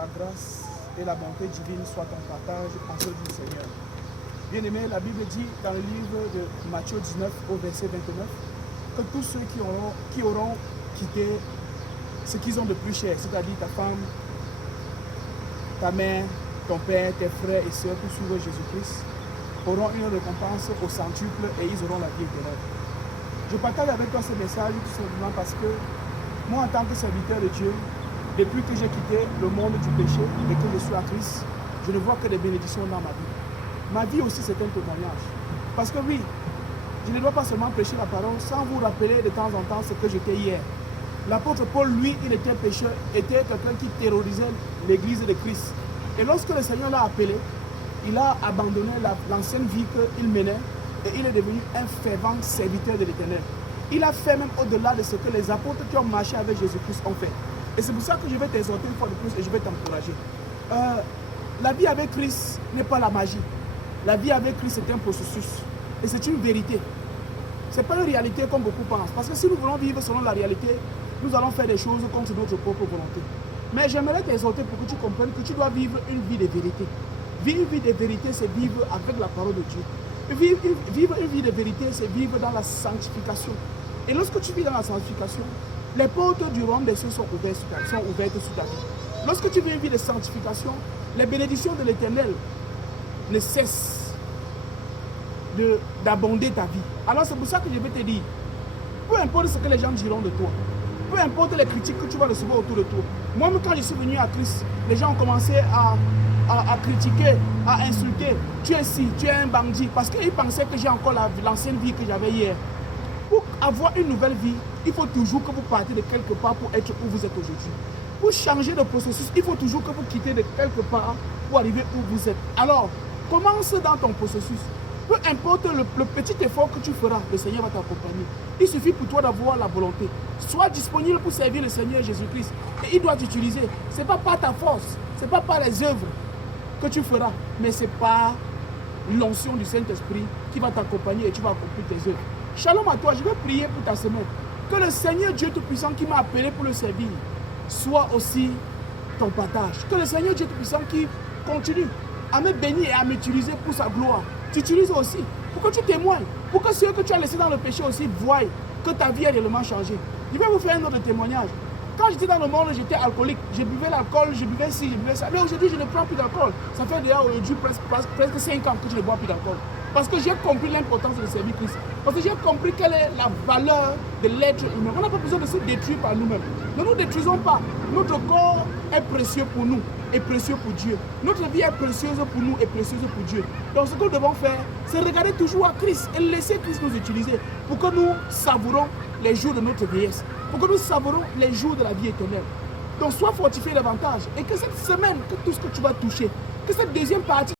la grâce et la bonté divine soient en partage en ce du Seigneur. Bien-aimés, la Bible dit dans le livre de Matthieu 19 au verset 29 que tous ceux qui auront quitté ce qu'ils ont de plus cher, c'est-à-dire ta femme, ta mère, ton père, tes frères et sœurs pour suivre Jésus-Christ, auront une récompense au centuple et ils auront la vie éternelle. Je partage avec toi ce message tout simplement parce que moi, en tant que serviteur de Dieu, depuis que j'ai quitté le monde du péché et que je suis à Christ, je ne vois que des bénédictions dans ma vie. Ma vie aussi, c'est un témoignage. Parce que oui, je ne dois pas seulement prêcher la parole sans vous rappeler de temps en temps ce que j'étais hier. L'apôtre Paul, lui, il était pécheur, était quelqu'un qui terrorisait l'église de Christ. Et lorsque le Seigneur l'a appelé, il a abandonné l'ancienne vie qu'il menait et il est devenu un fervent serviteur de l'Éternel. Il a fait même au-delà de ce que les apôtres qui ont marché avec Jésus-Christ ont fait. Et c'est pour ça que je vais t'exhorter une fois de plus et je vais t'encourager. La vie avec Christ n'est pas la magie. La vie avec Christ, c'est un processus. Et c'est une vérité. Ce n'est pas une réalité comme beaucoup pensent. Parce que si nous voulons vivre selon la réalité, nous allons faire des choses contre notre propre volonté. Mais j'aimerais t'exhorter pour que tu comprennes que tu dois vivre une vie de vérité. Vivre une vie de vérité, c'est vivre avec la parole de Dieu. Vivre une vie de vérité, c'est vivre dans la sanctification. Et lorsque tu vis dans la sanctification, les portes du royaume des cieux sont ouvertes sur ta vie. Lorsque tu vis une vie de sanctification, les bénédictions de l'Éternel ne cessent d'abonder ta vie. Alors c'est pour ça que je vais te dire, peu importe ce que les gens diront de toi, peu importe les critiques que tu vas recevoir autour de toi. Moi-même, quand je suis venu à Christ, les gens ont commencé à critiquer, à insulter. Tu es ci, tu es un bandit. Parce qu'ils pensaient que j'ai encore l'ancienne vie que j'avais hier. Pour avoir une nouvelle vie, il faut toujours que vous partez de quelque part pour être où vous êtes aujourd'hui. Pour changer de processus, il faut toujours que vous quittez de quelque part pour arriver où vous êtes. Alors, commence dans ton processus. Peu importe le petit effort que tu feras, le Seigneur va t'accompagner. Il suffit pour toi d'avoir la volonté. Sois disponible pour servir le Seigneur Jésus-Christ. Et il doit t'utiliser. Ce n'est pas par ta force, ce n'est pas par les œuvres que tu feras, mais c'est par l'onction du Saint-Esprit qui va t'accompagner et tu vas accomplir tes œuvres. Shalom à toi, je vais prier pour ta semaine. Que le Seigneur Dieu Tout-Puissant qui m'a appelé pour le servir soit aussi ton partage. Que le Seigneur Dieu Tout-Puissant qui continue à me bénir et à m'utiliser pour sa gloire, t'utilise aussi. Pour que tu témoignes, pour que ceux que tu as laissés dans le péché aussi voient que ta vie a réellement changé. Je vais vous faire un autre témoignage. Quand j'étais dans le monde, j'étais alcoolique. Je buvais l'alcool, je buvais ci, je buvais ça. Mais aujourd'hui, je ne prends plus d'alcool. Ça fait déjà aujourd'hui presque 5 ans que je ne bois plus d'alcool. Parce que j'ai compris l'importance de servir Christ. Parce que j'ai compris quelle est la valeur de l'être humain. On n'a pas besoin de se détruire par nous-mêmes. Ne nous détruisons pas. Notre corps est précieux pour nous et précieux pour Dieu. Notre vie est précieuse pour nous et précieuse pour Dieu. Donc ce que nous devons faire, c'est regarder toujours à Christ et laisser Christ nous utiliser pour que nous savourons les jours de notre vieillesse. Pour que nous savourons les jours de la vie éternelle. Donc sois fortifié davantage. Et que cette semaine, que tout ce que tu vas toucher, que cette deuxième partie